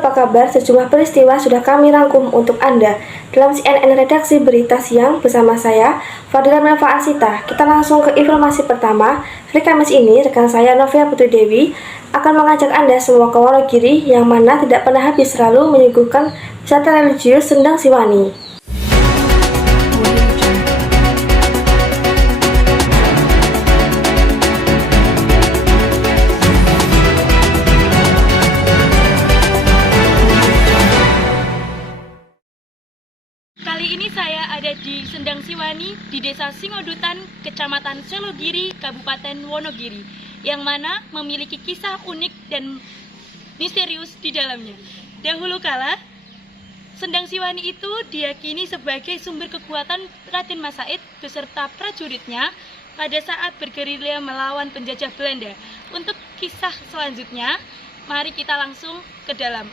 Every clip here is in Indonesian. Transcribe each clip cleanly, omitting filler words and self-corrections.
apa kabar? Sejumlah peristiwa sudah kami rangkum untuk Anda dalam CNN Redaksi Berita Siang bersama saya, Fadila Melva Asita. Kita langsung ke informasi pertama. Hari Kamis ini, rekan saya Novia Putri Dewi akan mengajak Anda semua ke Wonogiri yang mana tidak pernah habis selalu menyuguhkan wisata religius Sendang Siwani. Kali ini saya ada di Sendang Siwani di Desa Singodutan, Kecamatan Selogiri, Kabupaten Wonogiri, yang mana memiliki kisah unik dan misterius di dalamnya. Dahulu kala, Sendang Siwani itu diyakini sebagai sumber kekuatan Raden Mas Said beserta prajuritnya pada saat bergerilya melawan penjajah Belanda. Untuk kisah selanjutnya, mari kita langsung ke dalam.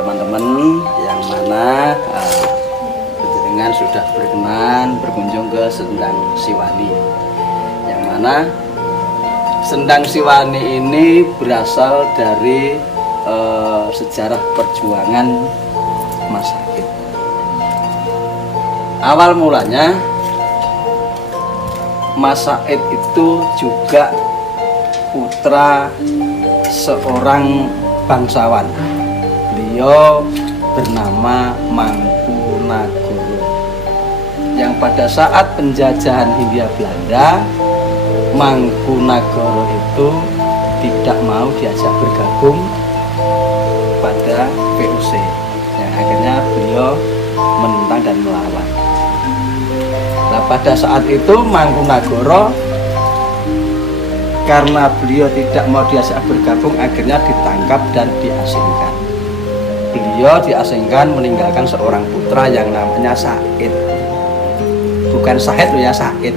Teman-teman yang mana dengan sudah berkenan berkunjung ke Sendang Siwani, yang mana Sendang Siwani ini berasal dari sejarah perjuangan Mas Said. Awal mulanya Mas Said itu juga putra seorang bangsawan. Beliau bernama Mangkunagara, yang pada saat penjajahan Hindia Belanda, Mangkunagara itu tidak mau diajak bergabung pada VOC, yang akhirnya beliau menentang dan melawan. Nah, pada saat itu Mangkunagara karena beliau tidak mau diajak bergabung, akhirnya ditangkap dan diasingkan. Beliau diasingkan meninggalkan seorang putra yang namanya Said. Bukan Said loh ya, Said.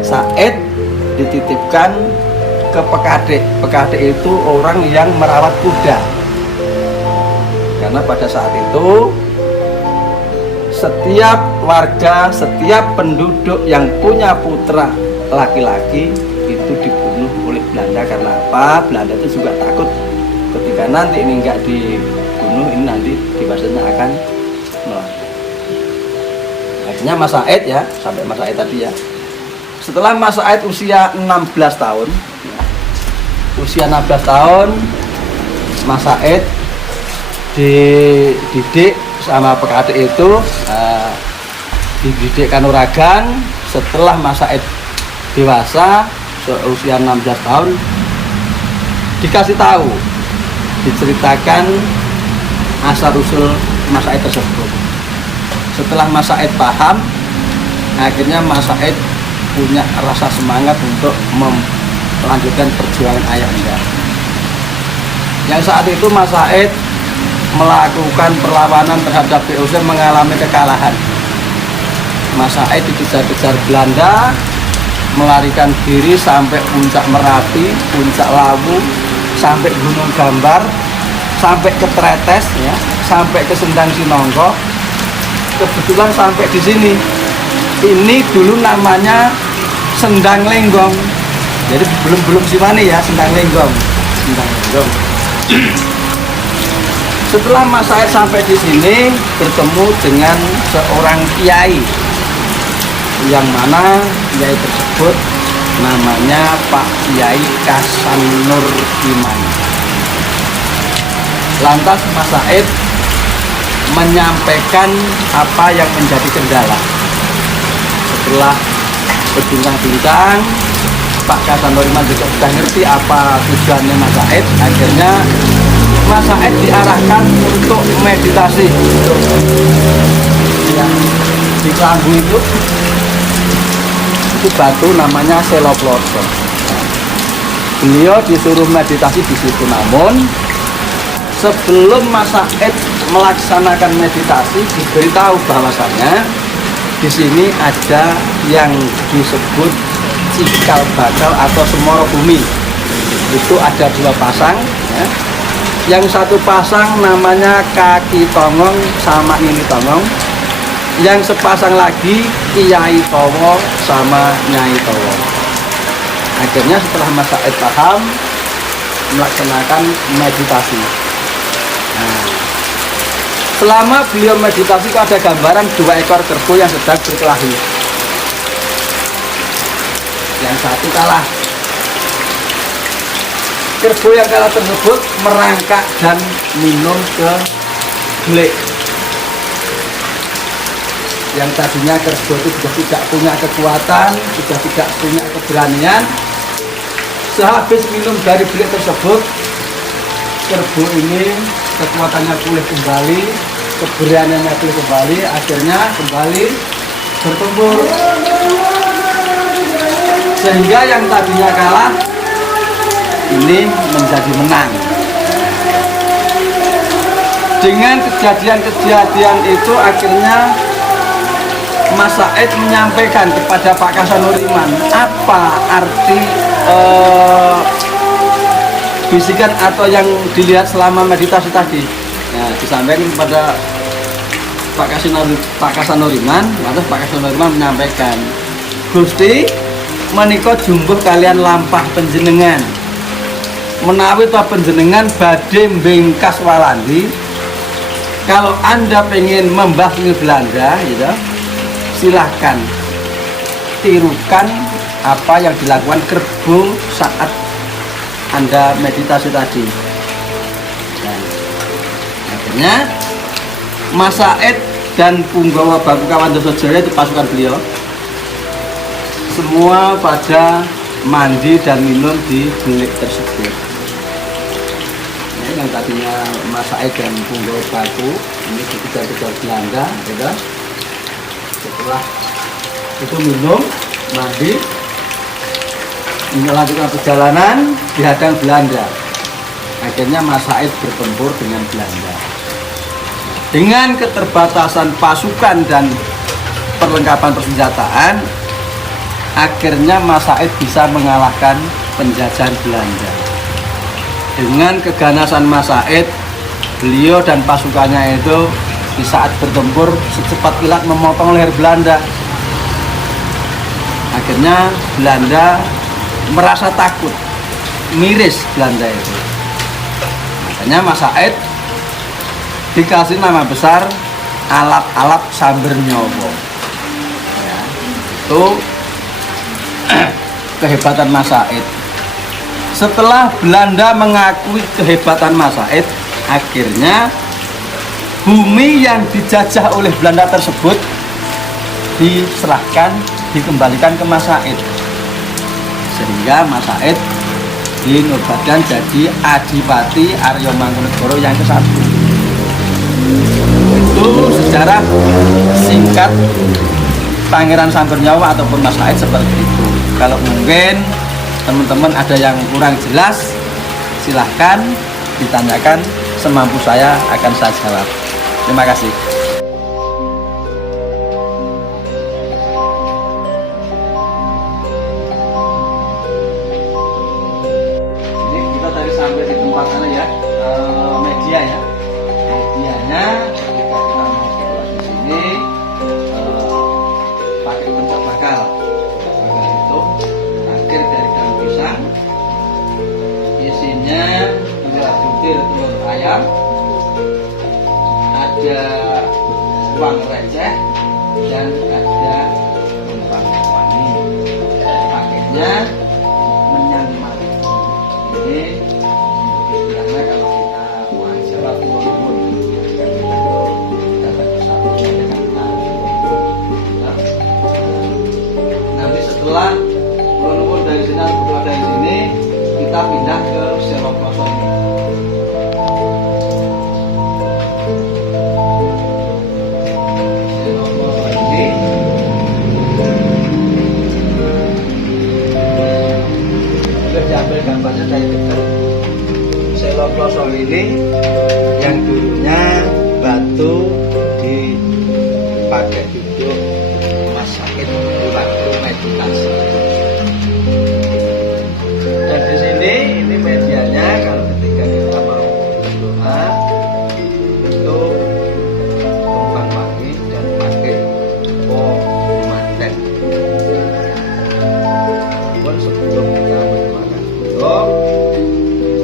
Said dititipkan ke Pekade. Pekade itu orang yang merawat kuda. Karena pada saat itu setiap warga, setiap penduduk yang punya putra laki-laki itu dibunuh oleh Belanda. Karena apa? Belanda itu juga takut ketika nanti ini enggak dibunuh, ini nanti dibahasanya akan melawan. Akhirnya Mas Said ya, sampai Mas Said tadi ya, setelah Mas Said usia 16 tahun, usia 16 tahun Mas Said dididik sama PKD itu, dididik kanuragan. Setelah Mas Said dewasa usia 16 tahun dikasih tahu, diceritakan asal usul Mas Said tersebut. Setelah Mas Said paham, akhirnya Mas Said punya rasa semangat untuk melanjutkan perjuangan ayahnya. Yang saat itu Mas Said melakukan perlawanan terhadap VOC, mengalami kekalahan. Mas Said dikejar-kejar Belanda, melarikan diri sampai puncak Merapi, puncak Lawu, sampai Gunung Gambar, sampai ke Tretes, ya, sampai ke Sendang Sinongko. Kebetulan sampai di sini. Ini dulu namanya Sendang Lenggong. Jadi belum Siwani ya, Sendang Lenggong. Sendang Lenggong. Setelah Mas Said sampai di sini, bertemu dengan seorang kiai, yang mana kiai tersebut namanya Pak Kiai Kasan Nur Iman. Lantas Mas Said menyampaikan apa yang menjadi kendala. Setelah berbincang-bincang, Pak Kasan Nur Iman juga sudah ngerti apa tujuannya Mas Said. Akhirnya Mas Said diarahkan untuk meditasi. Yang di Kelambu itu batu namanya Seloploso. Beliau disuruh meditasi di situ, namun sebelum Mas Said melaksanakan meditasi diberitahu bahwasannya di sini ada yang disebut cikal bakal atau semoro bumi. Itu ada 2 pasang, ya. Yang satu pasang namanya Kaki Tongong sama Nini Tongong. Yang sepasang lagi Kiai Towo sama Nyai Towo. Akhirnya setelah Mas Said paham, melaksanakan meditasi. Nah, selama beliau meditasi kok ada gambaran 2 ekor kerbau yang sedang berkelahi. Yang satu kalah. Kerbau yang kalah tersebut merangkak dan minum ke belik. Yang tadinya kerbau itu sudah tidak punya kekuatan, sudah tidak punya keberanian. Sehabis minum dari belik tersebut, kerbau ini kekuatannya pulih kembali, keberaniannya pulih kembali, akhirnya kembali bertempur. Sehingga yang tadinya kalah ini menjadi menang. Dengan kejadian-kejadian itu akhirnya Mas Said menyampaikan kepada Pak Kasan Nur Iman apa arti bisikan atau yang dilihat selama meditasi tadi. Nah, disampaikan kepada Pak Kasan Nur Iman, lantas Pak Kasan Nur Iman menyampaikan, Gusti menika jumbuh kalian lampah penjenengan. Menawi ta penjenengan badhe mbengkas Walandi, kalau Anda pengen membasmi Belanda, gitu, silahkan tirukan apa yang dilakukan kerbau saat Anda meditasi tadi. Dan akhirnya Mas Said dan Punggawa Baku Kawandoso Jaya itu pasukan beliau, semua pada mandi dan minum di belik tersebut. Yang tadinya Mas Said dan Punggawa Baku ini dikejar-kejar Belanda, ya. Setelah itu minum, mandi, melanjutkan perjalanan dihadang Belanda. Akhirnya Mas Said bertempur dengan Belanda. Dengan keterbatasan pasukan dan perlengkapan persenjataan, akhirnya Mas Said bisa mengalahkan penjajahan Belanda. Dengan keganasan Mas Said, beliau dan pasukannya itu di saat bertempur secepat kilat memotong leher Belanda. Akhirnya Belanda merasa takut, miris Belanda itu. Makanya Mas Said dikasih nama besar Alap-alap Samber Nyowo. Ya, itu kehebatan Mas Said. Setelah Belanda mengakui kehebatan Mas Said, akhirnya bumi yang dijajah oleh Belanda tersebut diserahkan, dikembalikan ke Mas Said, sehingga Mas Said dinobatkan jadi Adipati Arya Mangkunegara yang ke-1. Itu sejarah singkat Pangeran Sambernyawa ataupun Mas Said seperti itu. Kalau mungkin teman-teman ada yang kurang jelas, silahkan ditanyakan, semampu saya akan saya jawab. Terima kasih. Ini kita tadi sampai di tempat sana ya, media ya. Medianya ketika kita mau buat di sini pakai pencak bakal. Itu akhir dari daun pisang. Isinya dua butir telur ayam, ada uang receh, dan ada numpang wangi. Pakainya menyamar. Ini istilahnya kalau kita orang Jawa turun, kan itu dapat satu dengan nanti setelah turun dari sini, keluar dari sini, kita pindah ke Selok Ploso ini. Diambil gambarnya dari dekat. Selok Ploso ini yang dulunya batu dipakai duduk Mas Said waktu meditasi. Dan di sini ini medianya kalau ketika kita mau berdoa itu kembang wangi dan pakai manten. Pun sebelum kita menggunakan bulog,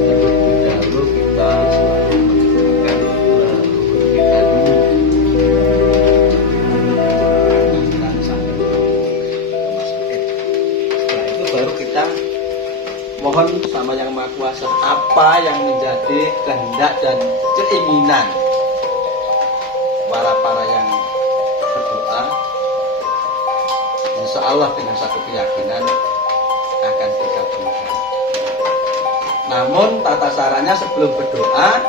terlebih dahulu kita selalu menggunakan leluhur kita dulu. Kita sampai ke Mas Said. Setelah itu baru kita mohon sama Yang Maha Kuasa apa yang menjadi kehendak dan keinginan para yang berdoa. Insya Allah dengan satu keyakinan akan dikabulkan. Namun tata caranya sebelum berdoa,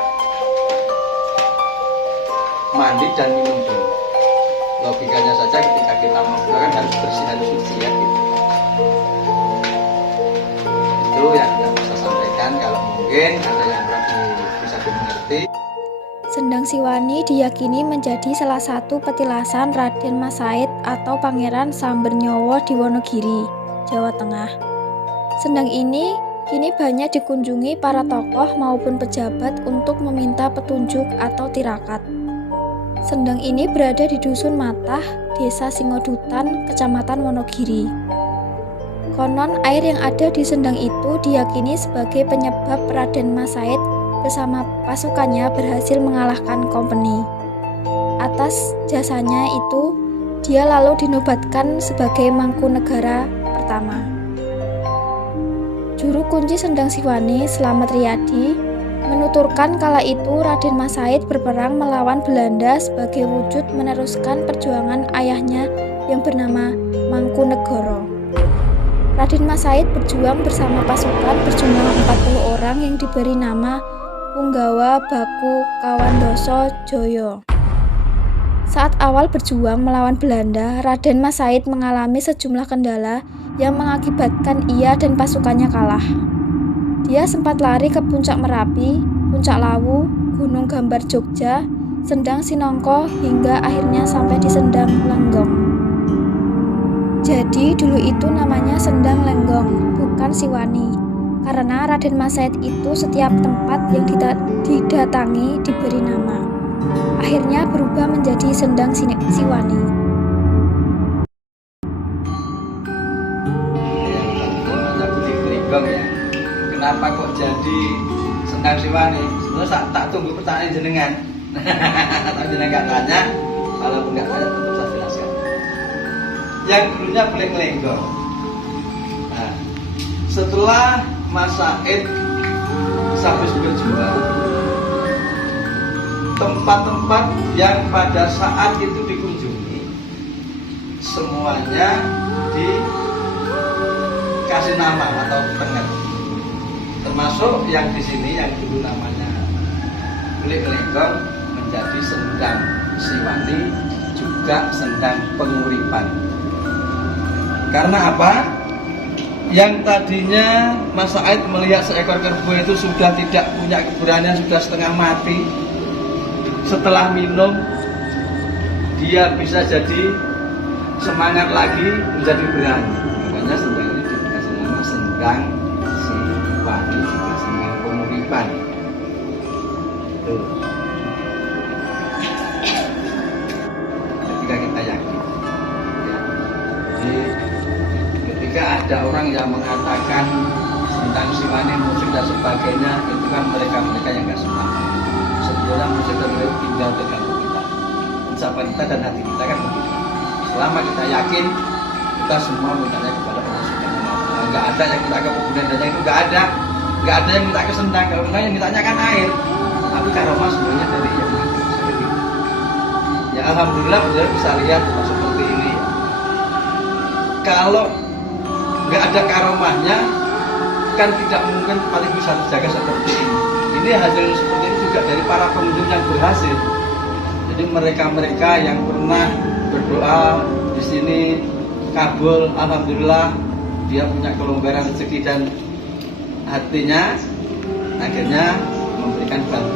mandi dan minum dulu. Logikanya saja ketika kita mau berdoa kan harus bersih, harus suci ya gitu. Itu yang tidak bisa sampaikan. Kalau mungkin ada yang bisa dimengerti. Sendang Siwani diyakini menjadi salah satu petilasan Raden Mas Said atau Pangeran Sambernyawa di Wonogiri, Jawa Tengah. Sendang ini kini banyak dikunjungi para tokoh maupun pejabat untuk meminta petunjuk atau tirakat. Sendang ini berada di Dusun Matah, Desa Singodutan, Kecamatan Wonogiri. Konon air yang ada di sendang itu diyakini sebagai penyebab Raden Mas Said bersama pasukannya berhasil mengalahkan Kompeni. Atas jasanya itu, dia lalu dinobatkan sebagai Mangkunegara pertama. Juru kunci Sendang Siwani, Slamet Riyadi, menuturkan kala itu Raden Mas Said berperang melawan Belanda sebagai wujud meneruskan perjuangan ayahnya yang bernama Mangkunegara. Raden Mas Said berjuang bersama pasukan berjumlah 40 orang yang diberi nama Punggawa Baku Kawandoso Joyo. Saat awal berjuang melawan Belanda, Raden Mas Said mengalami sejumlah kendala yang mengakibatkan ia dan pasukannya kalah. Dia sempat lari ke Puncak Merapi, Puncak Lawu, Gunung Gambar Jogja, Sendang Sinongko hingga akhirnya sampai di Sendang Lenggong. Jadi dulu itu namanya Sendang Lenggong, bukan Siwani. Karena Raden Mas Said itu setiap tempat yang didatangi diberi nama. Akhirnya berubah menjadi Sendang Siwani. Ya. Kenapa kok jadi Sendang Siwani? Sebenarnya tak tunggu pertanyaan jenengan. Tapi jenengan nggak tanya, kalau nggak tanya tentu saya jelaskan. Yang dulunya Belik Lenggong. Nah, setelah Mas Said sehabis berjuang, tempat-tempat yang pada saat itu dikunjungi semuanya dikasih nama atau tengah, termasuk yang di sini yang dulu namanya Kulit Lenggong menjadi Sendang Siwani, juga Sendang Penguripan. Karena apa? Yang tadinya Mas Said melihat seekor kerbau itu sudah tidak punya keberanian, sudah setengah mati. Setelah minum, dia bisa jadi semangat lagi, menjadi berani. Makanya sendang ini dikasih nama Sendang Siwani, juga Sendang Penguripan. Tuh. Ketika kita yakin, ya. Jadi ketika ada orang yang mengatakan Sendang Siwani musik dan sebagainya, itu kan mereka yang nggak suka. Sebenarnya musik dan beliau tinggal tergantung kita, ucapan kita dan hati kita kan begitu. Selama kita yakin, kita semua mintanya kepada Allah Subhanahu wa Ta'ala. Nggak ada yang minta ke pegunungan dan itu nggak ada yang minta ke sendang. Kalau yang mintanya kan air, tapi karomah sebenarnya dari yang mati seperti itu. Ya alhamdulillah beliau bisa lihat seperti ini. Kalau nggak ada karomahnya, kan tidak mungkin paling bisa terjaga seperti ini. Ini hasil seperti ini juga dari para pengunjung yang berhasil. Jadi mereka yang pernah berdoa di sini kabul, alhamdulillah dia punya kelonggaran rezeki dan hatinya akhirnya memberikan bantuan